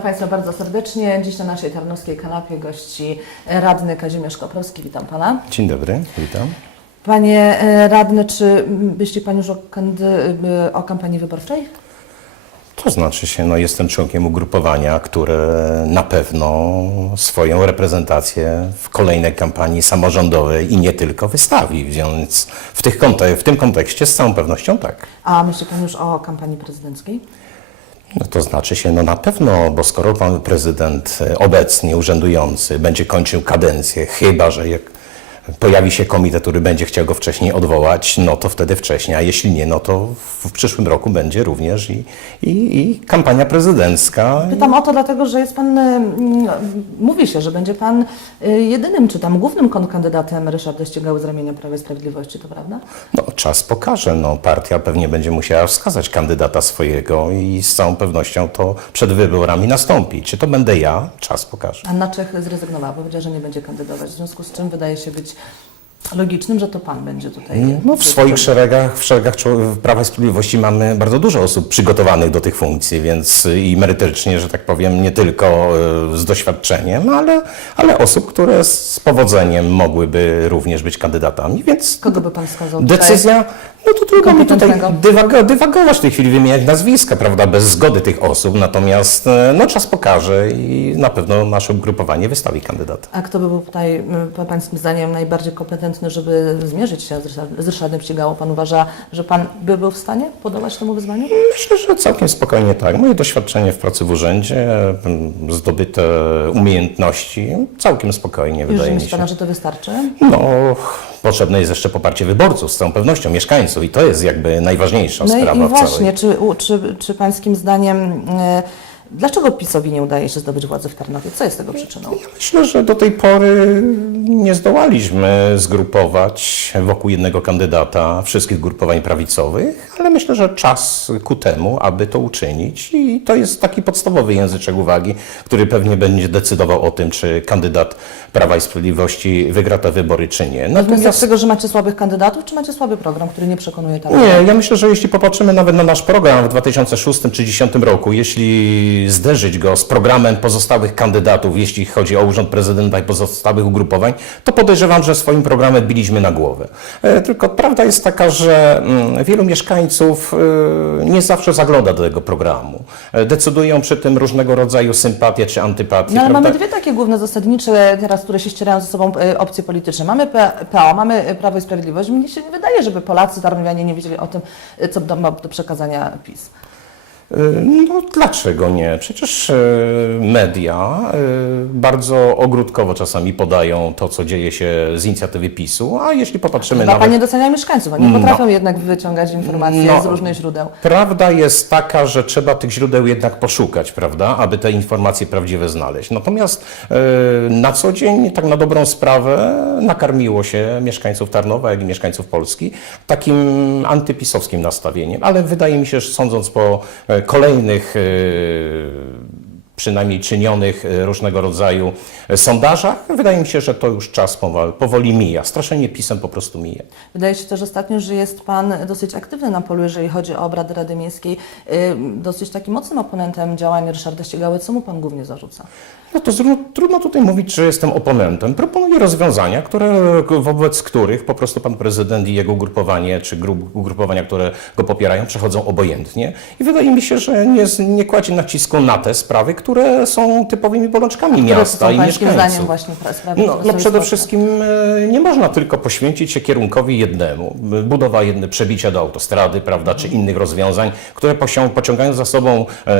Państwa bardzo serdecznie. Dziś na naszej tarnowskiej kanapie gości radny Kazimierz Koprowski. Witam Pana. Dzień dobry, witam. Panie e, radny, czy myśli Pan już o, e, o kampanii wyborczej? To znaczy się, no jestem członkiem ugrupowania, które na pewno swoją reprezentację w kolejnej kampanii samorządowej i nie tylko wystawi, więc w, tych w tym kontekście z całą pewnością tak. A myśli Pan już o kampanii prezydenckiej? No to znaczy się, no na pewno, bo skoro pan prezydent e, obecnie urzędujący będzie kończył kadencję, chyba że jak pojawi się komitet, który będzie chciał go wcześniej odwołać, no to wtedy wcześniej, a jeśli nie, no to w przyszłym roku będzie również i, i, i kampania prezydencka. Pytam o to dlatego, że jest Pan, mm, mówi się, że będzie Pan e, jedynym, czy tam głównym kontrkandydatem Ryszarda Ścigały z ramienia Prawa i Sprawiedliwości, to prawda? No, czas pokaże. No, partia pewnie będzie musiała wskazać kandydata swojego i z całą pewnością to przed wyborami nastąpi. Czy to będę ja? Czas pokaże. Anna Czech zrezygnowała, powiedziała, że nie będzie kandydować, w związku z czym wydaje się być logicznym, że to Pan będzie tutaj. No, w swoich szeregach, w szeregach Prawa i Sprawiedliwości mamy bardzo dużo osób przygotowanych do tych funkcji, więc i merytorycznie, że tak powiem, nie tylko y, z doświadczeniem, ale, ale osób, które z powodzeniem mogłyby również być kandydatami, więc Kogo by Pan wskazał? Decyzja, no to trudno mi tutaj dywago, dywagować w tej chwili, wymieniać nazwiska, prawda, bez zgody tych osób, natomiast e, no, czas pokaże i na pewno nasze ugrupowanie wystawi kandydata. A kto by był tutaj, Pańskim zdaniem, najbardziej kompetentny, żeby zmierzyć się z Ryszard- z Ryszardem Ścigałą? Pan uważa, że Pan by był w stanie podołać temu wyzwaniu? Myślę, że całkiem spokojnie tak. Moje doświadczenie w pracy w urzędzie, zdobyte umiejętności, całkiem spokojnie Już wydaje mi myśli się. Pana, że to wystarczy? No, potrzebne jest jeszcze poparcie wyborców, z całą pewnością, mieszkańców i to jest jakby najważniejsza No sprawa i w całej... właśnie, czy, czy, czy Pańskim zdaniem, e, dlaczego PiSowi nie udaje się zdobyć władzy w Tarnowie? Co jest tego przyczyną? Myślę, że do tej pory nie zdołaliśmy zgrupować wokół jednego kandydata wszystkich grupowań prawicowych, ale myślę, że czas ku temu, aby to uczynić i to jest taki podstawowy języczek uwagi, który pewnie będzie decydował o tym, czy kandydat Prawa i Sprawiedliwości wygra te wybory, czy nie. Natomiast z Natomiast tego, że macie słabych kandydatów, czy macie słaby program, który nie przekonuje Tarnowa? nie, ja myślę, że jeśli popatrzymy nawet na nasz program w 2006 czy 2010 roku, jeśli zderzyć go z programem pozostałych kandydatów, jeśli chodzi o Urząd Prezydenta i pozostałych ugrupowań, to podejrzewam, że swoim programem biliśmy na głowę. E, Tylko prawda jest taka, że mm, wielu mieszkańców e, nie zawsze zagląda do tego programu. E, Decydują przy tym różnego rodzaju sympatie czy antypatie. No ale prawda? mamy dwie takie główne zasadnicze teraz, które się ścierają ze sobą opcje polityczne. Mamy PO, mamy Prawo i Sprawiedliwość. Mnie się nie wydaje, żeby Polacy, Tarnowianie nie wiedzieli o tym, co ma do przekazania PiS. No dlaczego nie? Przecież e, media e, bardzo ogródkowo czasami podają to, co dzieje się z inicjatywy PiSu, a jeśli popatrzymy Chyba nawet... Panie doceniają mieszkańców, oni No. potrafią jednak wyciągać informacje No. z różnych źródeł. Prawda jest taka, że trzeba tych źródeł jednak poszukać, prawda, aby te informacje prawdziwe znaleźć. Natomiast na co dzień, tak na dobrą sprawę, nakarmiło się mieszkańców Tarnowa, jak i mieszkańców Polski takim antypisowskim nastawieniem. Ale wydaje mi się, że sądząc po e, kolejnych e, przynajmniej czynionych e, różnego rodzaju e, sondażach, wydaje mi się, że to już czas powoli, powoli mija. Straszenie pisem po prostu mija. Wydaje się też ostatnio, że jest Pan dosyć aktywny na polu, jeżeli chodzi o obrady Rady Miejskiej. Y, Dosyć takim mocnym oponentem działań Ryszarda Ścigały. Co mu Pan głównie zarzuca? No to trudno tutaj mówić, że jestem oponentem. Proponuję rozwiązania, które, wobec których po prostu pan prezydent i jego ugrupowanie, czy grup, ugrupowania, które go popierają, przechodzą obojętnie. I wydaje mi się, że nie, nie kładzie nacisku na te sprawy, które są typowymi bolączkami miasta i mieszkańców. właśnie sprawy No, no przede wszystkim e, nie można tylko poświęcić się kierunkowi jednemu. Budowa jedne przebicia do autostrady, prawda, czy innych rozwiązań, które pociągają za sobą e,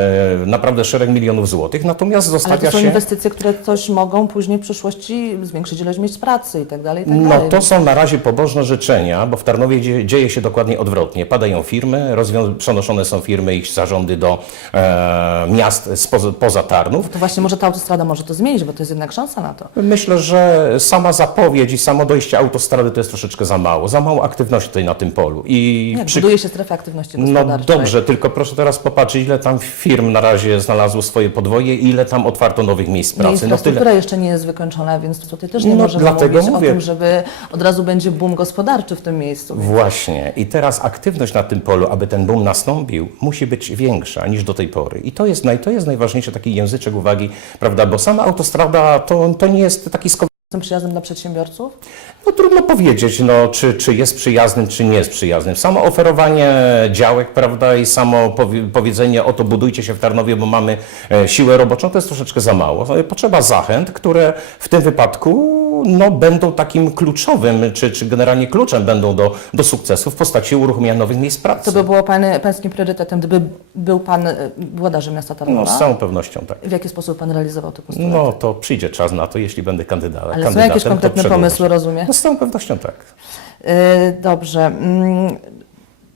naprawdę szereg milionów złotych, natomiast zostawia się... inwestycje, które coś mogą później w przyszłości zwiększyć ilość miejsc pracy i tak dalej, tak No to są na razie pobożne życzenia, bo w Tarnowie dzie, dzieje się dokładnie odwrotnie. Padają firmy, przenoszone są firmy, ich zarządy do e, miast spoza, poza Tarnów. To właśnie może ta autostrada może to zmienić, bo to jest jednak szansa na to. Myślę, że sama zapowiedź i samo dojście autostrady to jest troszeczkę za mało. Za mało aktywności tutaj na tym polu. I Jak przy- buduje się strefę aktywności No gospodarczej. dobrze, tylko proszę teraz popatrzeć, ile tam firm na razie znalazło swoje podwoje i ile tam otwarto nowych miejsc pracy. No infrastruktura tyle. jeszcze nie jest wykończona, więc tutaj też nie No, możemy dlatego mówić mówię. o tym, żeby od razu będzie boom gospodarczy w tym miejscu. Właśnie. I teraz aktywność na tym polu, aby ten boom nastąpił, musi być większa niż do tej pory. I to jest, naj, to jest najważniejszy taki taki języczek uwagi, prawda, bo sama autostrada to, to nie jest taki skok Jestem przyjaznym dla przedsiębiorców? no trudno powiedzieć, no, czy, czy jest przyjaznym, czy nie jest przyjaznym. Samo oferowanie działek, prawda, i samo powie, powiedzenie, oto budujcie się w Tarnowie, bo mamy e, siłę roboczą, to jest troszeczkę za mało. Potrzeba zachęt, które w tym wypadku no, będą takim kluczowym, czy, czy generalnie kluczem będą do, do sukcesu w postaci uruchomienia nowych miejsc pracy. To by było pan, pańskim priorytetem, gdyby był pan e, włodarzem miasta No, Tarnowa? z całą pewnością tak. W jaki sposób pan realizował te postulaty? No to przyjdzie czas na to, jeśli będę kandydatem. Ale są jakieś konkretne pomysły, rozumiem? No, z całą pewnością tak. Yy, Dobrze. Mm,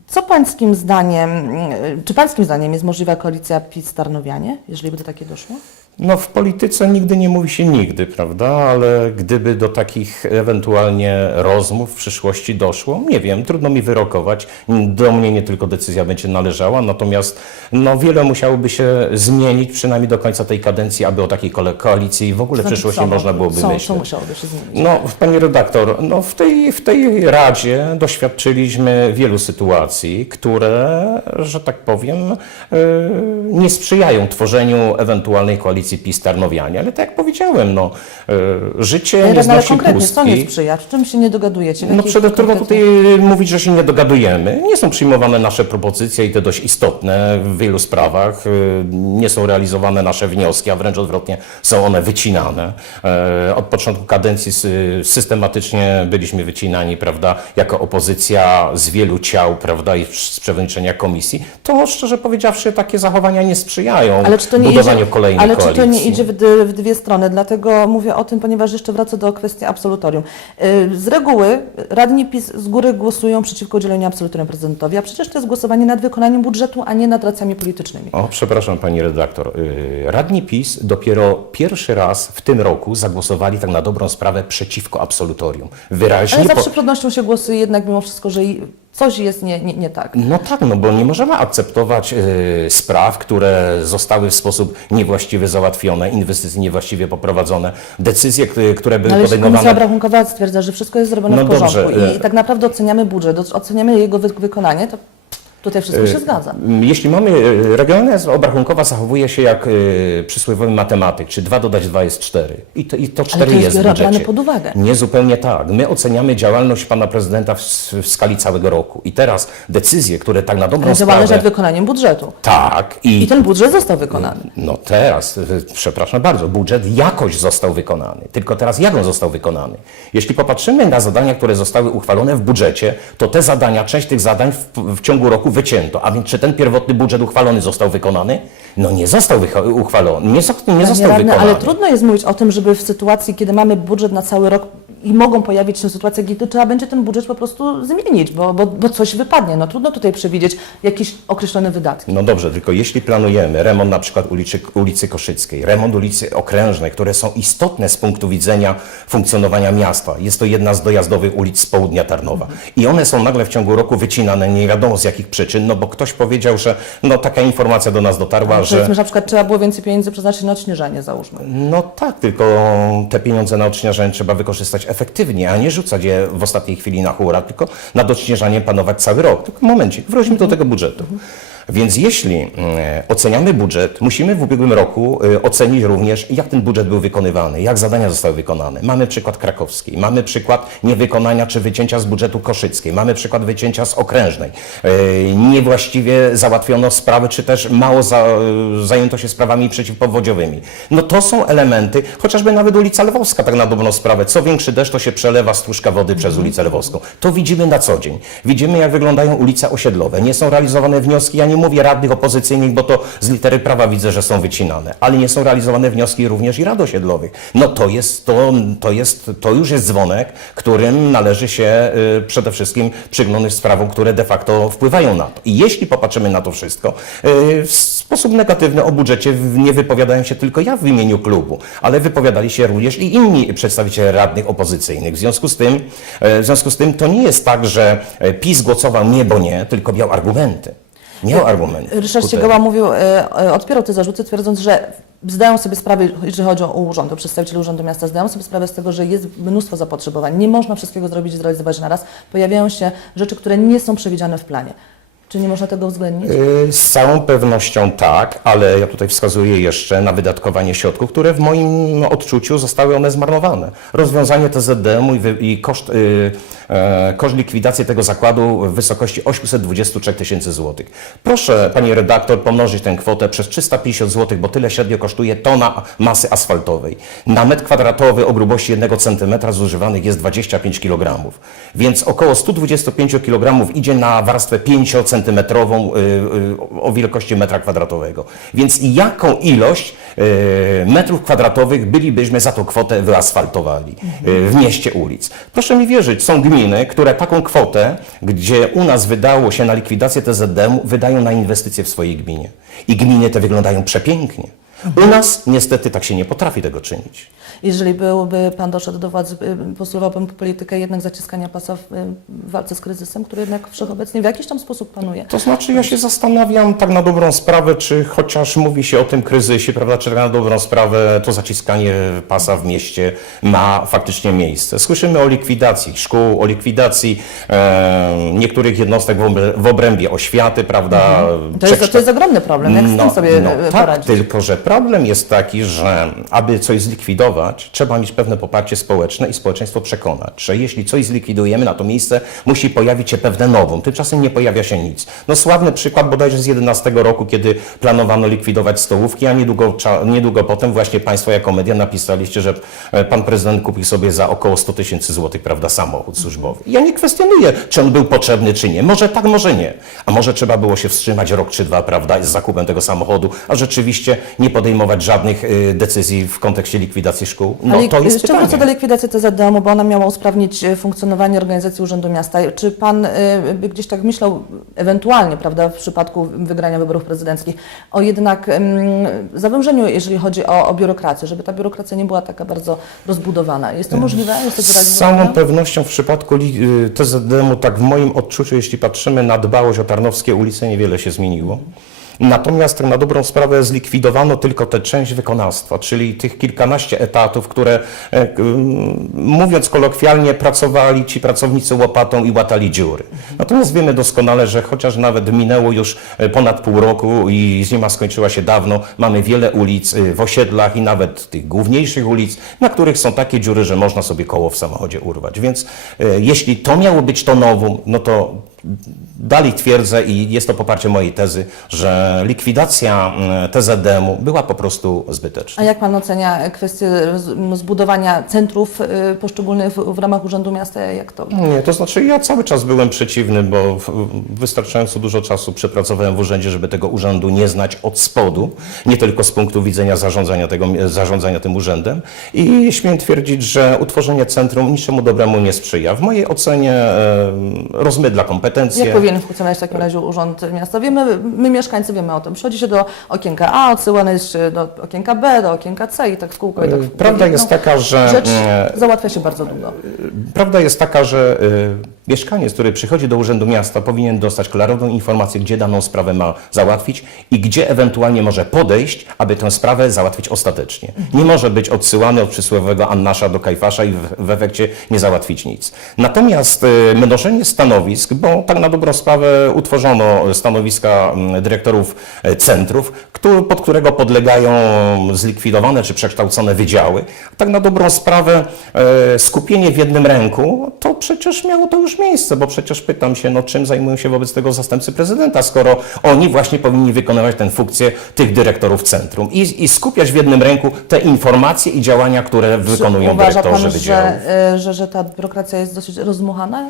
Co pańskim zdaniem, yy, czy pańskim zdaniem jest możliwa koalicja PiS-Tarnowianie, jeżeli by do takiej doszło? No w polityce nigdy nie mówi się nigdy, prawda? Ale gdyby do takich ewentualnie rozmów w przyszłości doszło, nie wiem, trudno mi wyrokować. Do mnie nie tylko decyzja będzie należała, natomiast no wiele musiałoby się zmienić, przynajmniej do końca tej kadencji, aby o takiej koalicji w ogóle w przyszłości co można byłoby co, myśleć. Co musiałoby się zmienić? No, pani redaktor, no w, tej, w tej Radzie doświadczyliśmy wielu sytuacji, które, że tak powiem, e, nie sprzyjają tworzeniu ewentualnej koalicji PiS-Tarnowianie. Ale tak jak powiedziałem, no, e, życie Ja nie ale znosi konkretnie, co nie pustki. sprzyja? Czym się nie dogadujecie? W No przede trudno tutaj mówić, że się nie dogadujemy. Nie są przyjmowane nasze propozycje i te dość istotne w wielu sprawach. Y, Nie są realizowane nasze wnioski, a wręcz odwrotnie są one wycinane. E, Od początku kadencji sy- systematycznie byliśmy wycinani, prawda, jako opozycja z wielu ciał, prawda, i z przewodniczenia komisji. To szczerze powiedziawszy takie zachowania nie sprzyjają Ale budowaniu idzie, kolejnej ale koalicji. To nie idzie w, w dwie strony? Dlatego mówię o tym, ponieważ jeszcze wracę do kwestii absolutorium. Yy, Z reguły radni PiS z góry głosują przeciwko udzieleniu absolutorium prezydentowi, a przecież to jest głosowanie nad wykonaniem budżetu, a nie nad racjami politycznymi. O, przepraszam pani redaktor. Yy, Radni PiS dopiero pierwszy raz w tym roku zagłosowali tak na dobrą sprawę przeciwko absolutorium. Wyraźnie. Ale po- zawsze pewnością się głosuje jednak mimo wszystko, że i coś jest nie, nie, nie tak. No tak, no bo nie możemy akceptować yy, spraw, które zostały w sposób niewłaściwy załatwione, inwestycje niewłaściwie poprowadzone, decyzje, k- które były No ale jeśli Komisja podejmowane. Obrachunkowa stwierdza, że wszystko jest zrobione No w porządku dobrze, i, e- tak naprawdę oceniamy budżet, oceniamy jego wy- wykonanie, to tutaj wszystko E- się zgadza. Jeśli mamy, e, regionalna obrachunkowa zachowuje się jak e, przysłowiowy matematyk, czy 2 dodać 2 jest 4. I to, i to 4 to jest jest w brane budżecie. pod uwagę. Nie zupełnie tak. My oceniamy działalność pana prezydenta w, w skali całego roku. I teraz decyzje, które tak na dobrą Ale sprawę... nad wykonaniem budżetu. Tak. I ten budżet został wykonany. No teraz, przepraszam bardzo, budżet jakoś został wykonany. Tylko teraz jak on został wykonany? Jeśli popatrzymy na zadania, które zostały uchwalone w budżecie, to te zadania, część tych zadań w, w ciągu roku wycięto. A więc czy ten pierwotny budżet uchwalony został wykonany? No nie został uchwalony, nie, nie został radny, wykonany. ale trudno jest mówić o tym, żeby w sytuacji, kiedy mamy budżet na cały rok i mogą pojawić się sytuacje, gdzie trzeba będzie ten budżet po prostu zmienić, bo, bo, bo coś wypadnie. No trudno tutaj przewidzieć jakieś określone wydatki. No dobrze, tylko jeśli planujemy remont na przykład ulicy, ulicy Koszyckiej, remont ulicy Okrężnej, które są istotne z punktu widzenia funkcjonowania miasta, jest to jedna z dojazdowych ulic z południa Tarnowa i one są nagle w ciągu roku wycinane, nie wiadomo z jakich przyczyn, no bo ktoś powiedział, że no taka informacja do nas dotarła, że Powiedzmy, że na przykład trzeba było więcej pieniędzy przeznaczyć na odśnieżanie, załóżmy. no tak, tylko te pieniądze na odśnieżanie trzeba wykorzystać efektywnie, a nie rzucać je w ostatniej chwili na hura, tylko nad odśnieżaniem panować cały rok. Tylko momencik, wróćmy do tego budżetu. Więc jeśli e, oceniamy budżet, musimy w ubiegłym roku e, ocenić również, jak ten budżet był wykonywany, jak zadania zostały wykonane. Mamy przykład krakowski, mamy przykład niewykonania czy wycięcia z budżetu koszyckiej, mamy przykład wycięcia z okrężnej. E, niewłaściwie załatwiono sprawy, czy też mało za, zajęto się sprawami przeciwpowodziowymi. No to są elementy, chociażby nawet ulica Lwowska, tak na dobrą sprawę. Co większy deszcz, to się przelewa stróżka wody przez ulicę Lwowską. To widzimy na co dzień. Widzimy, jak wyglądają ulice osiedlowe. Nie są realizowane wnioski, ja nie mówię radnych opozycyjnych, bo to z litery prawa widzę, że są wycinane, ale nie są realizowane wnioski również i rad osiedlowych. No to jest, to, to jest, to już jest dzwonek, którym należy się y, przede wszystkim przyglądać sprawom, które de facto wpływają na to. I jeśli popatrzymy na to wszystko, y, w sposób negatywny o budżecie nie wypowiadałem się tylko ja w imieniu klubu, ale wypowiadali się również i inni przedstawiciele radnych opozycyjnych. W związku z tym, e, w związku z tym to nie jest tak, że e, PiS głosował nie, bo nie, tylko miał argumenty. Miał argumenty. Ryszard temu. mówił, e, e, odpierał te zarzuty, twierdząc, że zdają sobie sprawę, jeżeli chodzi o urząd, o przedstawicieli Urzędu Miasta, zdają sobie sprawę z tego, że jest mnóstwo zapotrzebowań. Nie można wszystkiego zrobić i zrealizować na raz. Pojawiają się rzeczy, które nie są przewidziane w planie. Czy nie można tego uwzględnić? Y, Z całą pewnością tak, ale ja tutaj wskazuję jeszcze na wydatkowanie środków, które w moim odczuciu zostały one zmarnowane. Rozwiązanie TZDM i, koszt, y, e, koszt likwidacji tego zakładu w wysokości 823 tysięcy złotych. Proszę, pani redaktor, pomnożyć tę kwotę przez 350 zł, bo tyle średnio kosztuje tona masy asfaltowej. Na metr kwadratowy o grubości 1 cm zużywanych jest 25 kg, więc około 125 kg idzie na warstwę 5-centymetrową y, y, o wielkości metra kwadratowego. Więc jaką ilość y, metrów kwadratowych bylibyśmy za tą kwotę wyasfaltowali y, w mieście ulic? Proszę mi wierzyć, są gminy, które taką kwotę, gdzie u nas wydało się na likwidację TZD-u, wydają na inwestycje w swojej gminie. I gminy te wyglądają przepięknie. U nas niestety tak się nie potrafi tego czynić. Jeżeli byłby Pan doszedł do władzy, postulowałbym politykę jednak zaciskania pasa w, walce z kryzysem, który jednak wszechobecnie w jakiś tam sposób panuje. To znaczy, ja się zastanawiam tak na dobrą sprawę, czy chociaż mówi się o tym kryzysie, prawda, czy tak na dobrą sprawę to zaciskanie pasa w mieście ma faktycznie miejsce. Słyszymy o likwidacji szkół, o likwidacji e, niektórych jednostek w, obrę- w obrębie oświaty, prawda. To jest, to jest ogromny problem. Jak z tym sobie no, y, tak, poradzić? tylko że problem jest taki, że aby coś zlikwidować, trzeba mieć pewne poparcie społeczne i społeczeństwo przekonać, że jeśli coś zlikwidujemy, na to miejsce musi pojawić się pewne nowum. Tymczasem nie pojawia się nic. No sławny przykład bodajże z 11 roku, kiedy planowano likwidować stołówki, a niedługo, niedługo potem właśnie Państwo jako media napisaliście, że e, Pan Prezydent kupił sobie za około 100 tysięcy złotych, prawda, samochód służbowy. Ja nie kwestionuję, czy on był potrzebny, czy nie. Może tak, może nie. A może trzeba było się wstrzymać rok czy dwa, prawda, z zakupem tego samochodu, a rzeczywiście nie podejmować żadnych y, decyzji w kontekście likwidacji szkół. No Ale to jest jeszcze wrócę do pytanie. likwidacji TZDM, bo ona miała usprawnić e, funkcjonowanie organizacji Urzędu Miasta. Czy Pan e, by gdzieś tak myślał, ewentualnie, prawda, w przypadku wygrania wyborów prezydenckich, o jednak zawężeniu, jeżeli chodzi o, o biurokrację, żeby ta biurokracja nie była taka bardzo rozbudowana? Jest to możliwe? Jest to Z całą pewnością w przypadku y, TZD-u, tak w moim odczuciu, jeśli patrzymy na dbałość o Tarnowskie ulice, niewiele się zmieniło. Natomiast na dobrą sprawę zlikwidowano tylko tę część wykonawstwa, czyli tych kilkanaście etatów, które, e, mówiąc kolokwialnie, pracowali ci pracownicy łopatą i łatali dziury. Natomiast wiemy doskonale, że chociaż nawet minęło już e, ponad pół roku i zima skończyła się dawno, mamy wiele ulic y, w osiedlach i nawet tych główniejszych ulic, na których są takie dziury, że można sobie koło w samochodzie urwać. Więc e, jeśli to miało być to nowum, no to dalej twierdzę i jest to poparcie mojej tezy, że likwidacja mm, TZD-u była po prostu zbyteczna. A jak Pan ocenia kwestię m, zbudowania centrów y, poszczególnych w, ramach Urzędu Miasta? Jak to? Nie, to znaczy ja cały czas byłem przeciwny, bo wystarczająco dużo czasu przepracowałem w urzędzie, żeby tego urzędu nie znać od spodu, nie tylko z punktu widzenia zarządzania, tego, zarządzania tym urzędem i śmiem twierdzić, że utworzenie centrum niczemu dobremu nie sprzyja. W mojej ocenie e, rozmydla kompetencje. Jak powinien funkcjonować w takim razie Urząd Miasta? Wiemy, my mieszkańcy wiemy o tym. Przychodzi się do okienka A, odsyłane jest się do okienka B, do okienka C i tak w kółko. I tak w kółko. Prawda jest No, taka, że Rzecz e, załatwia się bardzo długo. Prawda jest taka, że mieszkaniec, który przychodzi do Urzędu Miasta, powinien dostać klarowną informację, gdzie daną sprawę ma załatwić i gdzie ewentualnie może podejść, aby tę sprawę załatwić ostatecznie. Nie może być odsyłany od przysłowiowego Annasza do Kajfasza i w, w efekcie nie załatwić nic. Natomiast y, mnożenie stanowisk, bo tak na dobrą sprawę utworzono stanowiska mm, dyrektorów e, centrów, pod którego podlegają zlikwidowane czy przekształcone wydziały. Tak na dobrą sprawę e, skupienie w jednym ręku, to przecież miało to już miejsce, bo przecież pytam się, no czym zajmują się wobec tego zastępcy prezydenta, skoro oni właśnie powinni wykonywać tę funkcję tych dyrektorów centrum i, i skupiać w jednym ręku te informacje i działania, które wykonują Uważa dyrektorzy Pan, wydziałów. że, y, że, że ta biurokracja jest dosyć rozmuchana?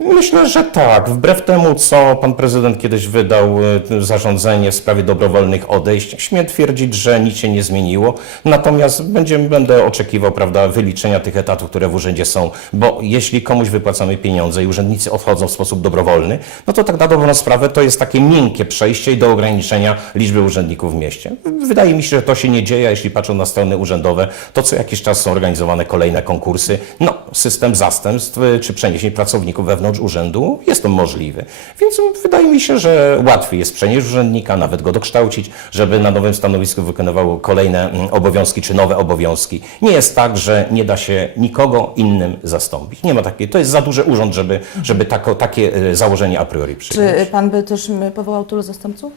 Myślę, że tak. Wbrew temu, co pan prezydent kiedyś wydał y, zarządzenie w sprawie dobrowolnych odejść, śmiem twierdzić, że nic się nie zmieniło. Natomiast będzie, będę oczekiwał prawda, wyliczenia tych etatów, które w urzędzie są, bo jeśli komuś wypłacamy pieniądze i urzędnicy odchodzą w sposób dobrowolny, no to tak na dobrą sprawę to jest takie miękkie przejście do ograniczenia liczby urzędników w mieście. Wydaje mi się, że to się nie dzieje, a jeśli patrzą na strony urzędowe, to co jakiś czas są organizowane kolejne konkursy. No, system zastępstw y, czy przeniesień pracowników wewnątrz urzędu jest to możliwe. Więc wydaje mi się, że łatwiej jest przenieść urzędnika, nawet go dokształcić, żeby na nowym stanowisku wykonywał kolejne mm, obowiązki czy nowe obowiązki. Nie jest tak, że nie da się nikogo innym zastąpić. Nie ma takiej, to jest za duży urząd, żeby, żeby tako, takie e, założenie a priori przyjąć. Czy pan by też m, powołał tylu zastępców?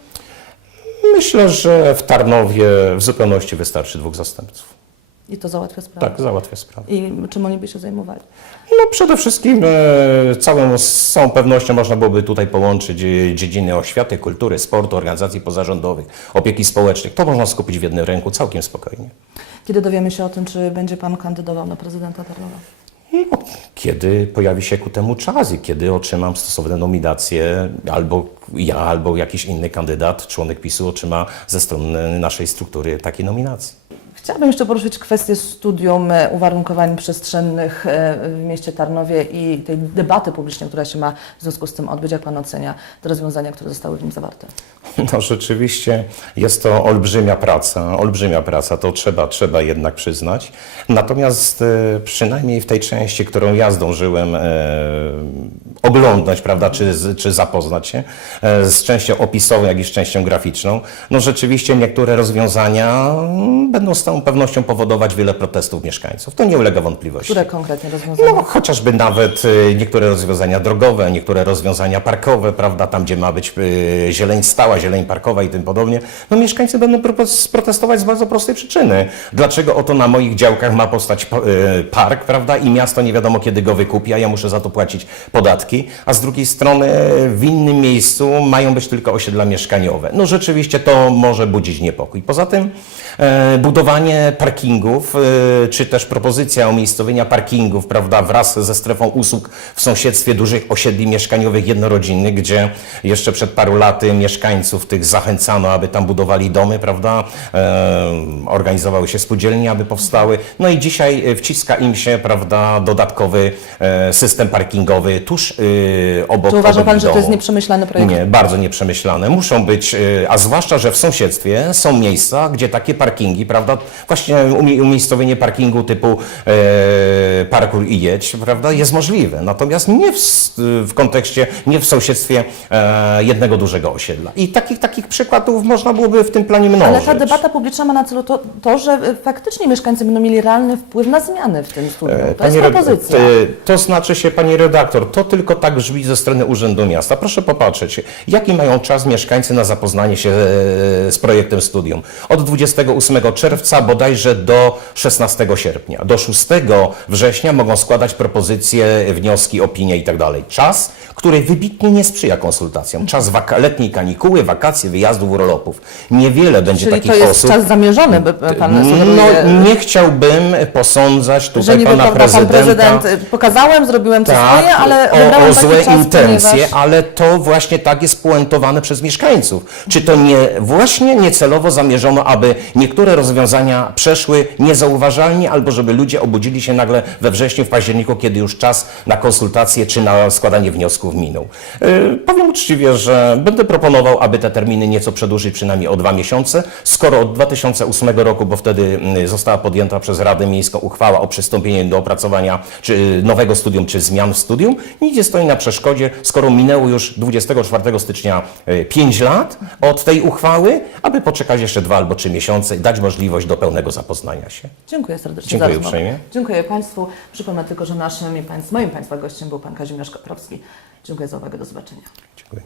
Myślę, że w Tarnowie w zupełności wystarczy dwóch zastępców. I to załatwia sprawę. Tak, załatwia sprawę. I czym oni by się zajmowali? No przede wszystkim e, całą z całą pewnością można byłoby tutaj połączyć e, dziedziny oświaty, kultury, sportu, organizacji pozarządowych, opieki społecznej. To można skupić w jednym ręku całkiem spokojnie. Kiedy dowiemy się o tym, czy będzie pan kandydował na prezydenta Tarnowa? No, kiedy pojawi się ku temu czas i kiedy otrzymam stosowne nominacje, albo ja, albo jakiś inny kandydat, członek PiSu otrzyma ze strony naszej struktury takie nominacje. Chciałabym jeszcze poruszyć kwestię studium e, uwarunkowań przestrzennych e, w mieście Tarnowie i tej debaty publicznej, która się ma w związku z tym odbyć. Jak Pan ocenia te rozwiązania, które zostały w nim zawarte? No rzeczywiście jest to olbrzymia praca, olbrzymia praca, to trzeba, trzeba jednak przyznać. Natomiast e, przynajmniej w tej części, którą ja zdążyłem oglądać, prawda, czy, czy zapoznać się z częścią opisową, jak i z częścią graficzną, no rzeczywiście niektóre rozwiązania mm, będą z całą pewnością powodować wiele protestów mieszkańców. To nie ulega wątpliwości. Które konkretnie rozwiązania? No, chociażby nawet y, niektóre rozwiązania drogowe, niektóre rozwiązania parkowe, prawda, tam gdzie ma być y, zieleń stała, zieleń parkowa i tym podobnie. No mieszkańcy będą pro- protestować z bardzo prostej przyczyny. Dlaczego oto na moich działkach ma powstać y, park, prawda, i miasto nie wiadomo kiedy go wykupi, a ja muszę za to płacić podatki, a z drugiej strony w innym miejscu mają być tylko osiedla mieszkaniowe. No rzeczywiście to może budzić niepokój. Poza tym e, budowanie parkingów, e, czy też propozycja umiejscowienia parkingów, prawda, wraz ze strefą usług w sąsiedztwie dużych osiedli mieszkaniowych jednorodzinnych, gdzie jeszcze przed paru laty mieszkańców tych zachęcano, aby tam budowali domy, prawda, organizowały się spółdzielnie, aby powstały. No i dzisiaj wciska im się, prawda, dodatkowy e, system parkingowy tuż e, obok Czy uważa Pan, ich że to jest domu. nieprzemyślany projekt? Nie, bardzo nieprzemyślane. Muszą być, y, a zwłaszcza, że w sąsiedztwie są miejsca, gdzie takie parkingi, prawda, właśnie umie- umiejscowienie parkingu typu e, parkour i jedź, prawda, jest możliwe. Natomiast nie w, w kontekście, nie w sąsiedztwie e, jednego dużego osiedla. I takich, takich przykładów można byłoby w tym planie mnożyć. Ale ta debata publiczna ma na celu to, to, że e, faktycznie mieszkańcy będą mieli realny wpływ na zmiany w tym studium. To jest red- propozycja. e, To znaczy się, pani redaktor, to tylko tak brzmi ze strony Urzędu Miasta. Proszę popatrzeć, jaki mają czas mieszkańcy na zapoznanie się e, z projektem studium. Od 28 czerwca bodajże do 16 sierpnia. Do 6 września mogą składać propozycje, wnioski, opinie itd. Czas, który wybitnie nie sprzyja konsultacjom. Czas waka- letniej kanikuły, wakacje, wyjazdów, urlopów. Niewiele będzie Czyli takich to jest osób. czas zamierzony, by pan No, nie chciałbym posądzać że tutaj niby pana pan, pan prezydenta. prezydent y, pokazałem, zrobiłem co swoje, ale o, wybrałem o taki złe czas, intencje, ponieważ... ale to właśnie tak jest puentowane przez mieszkańców. Czy to nie właśnie niecelowo zamierzono, aby niektóre rozwiązania przeszły niezauważalnie, albo żeby ludzie obudzili się nagle we wrześniu, w październiku, kiedy już czas na konsultacje czy na składanie wniosków minął. Yy, powiem uczciwie, że będę proponował, aby te terminy nieco przedłużyć przynajmniej o dwa miesiące, skoro od 2008 roku, bo wtedy mm, została podjęta przez Radę Miejską uchwała o przystąpieniu do opracowania czy nowego studium, czy zmian w studium, nic nie stoi na przeszkodzie, skoro minęło już 24 stycznia 5 lat od tej uchwały, aby poczekać jeszcze dwa albo trzy miesiące i dać możliwość do pełnego zapoznania się. Dziękuję serdecznie Dziękuję za rozmowę. uprzejmie. Dziękuję Państwu. Przypomnę tylko, że naszym i państw, moim Państwa gościem był Pan Kazimierz Koprowski. Dziękuję za uwagę. Do zobaczenia. Dziękuję.